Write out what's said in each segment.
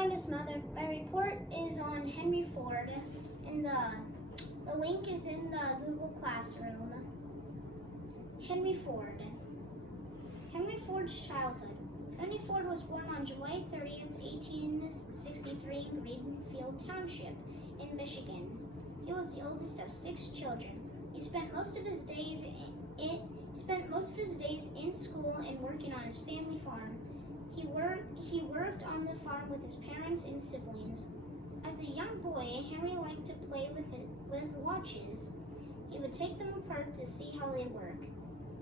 Hi, Miss Mother. My report is on Henry Ford, and the link is in the Google Classroom. Henry Ford. Henry Ford's childhood. Henry Ford was born on July 30th, 1863 in Greenfield Township in Michigan. He was the oldest of 6 children. He spent most of his days in school and working on his family farm. He worked on the farm with his parents and siblings. As a young boy, Henry liked to play with watches. He would take them apart to see how they work.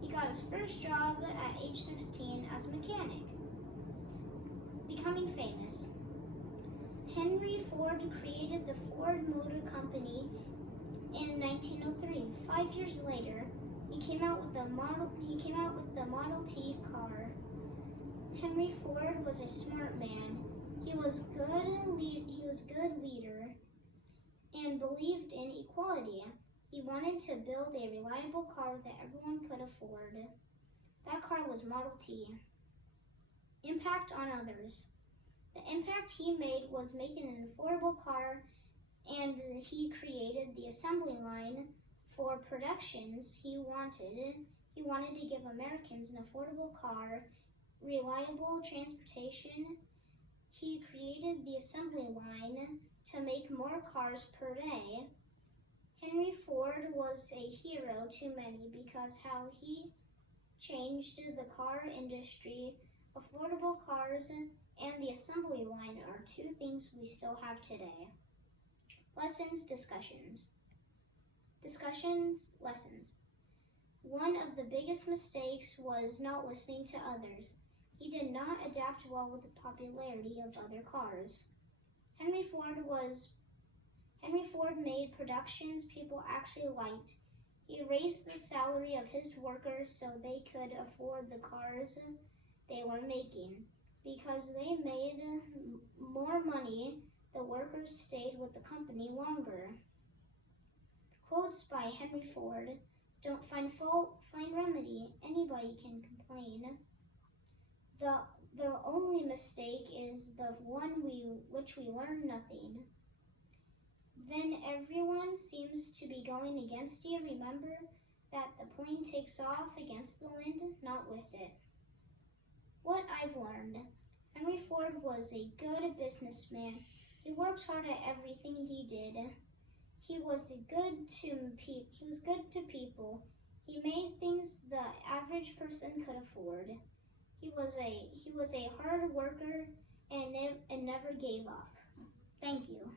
He got his first job at age 16 as a mechanic. Becoming famous. Henry Ford created the Ford Motor Company in 1903. 5 years later, he came out with the Model T car. Henry Ford was a smart man. He was good leader and believed in equality. He wanted to build a reliable car that everyone could afford. That car was Model T. Impact on others. The impact he made was making an affordable car, and he created the assembly line for productions he wanted. He wanted to give Americans an affordable car, reliable transportation. He created the assembly line to make more cars per day. Henry Ford was a hero to many because how he changed the car industry. Affordable cars and the assembly line are 2 things we still have today. Lessons, discussions. Lessons. One of the biggest mistakes was not listening to others. He did not adapt well with the popularity of other cars. Henry Ford made productions people actually liked. He raised the salary of his workers so they could afford the cars they were making. Because they made more money, the workers stayed with the company longer. Quotes by Henry Ford. Don't find fault, find remedy. Anybody can complain. The only mistake is the one which we learn nothing. Then everyone seems to be going against you. Remember that the plane takes off against the wind, not with it. What I've learned. Henry Ford was a good businessman. He worked hard at everything he did. He was good to people. He made things the average person could afford. He was a hard worker and never gave up. Thank you.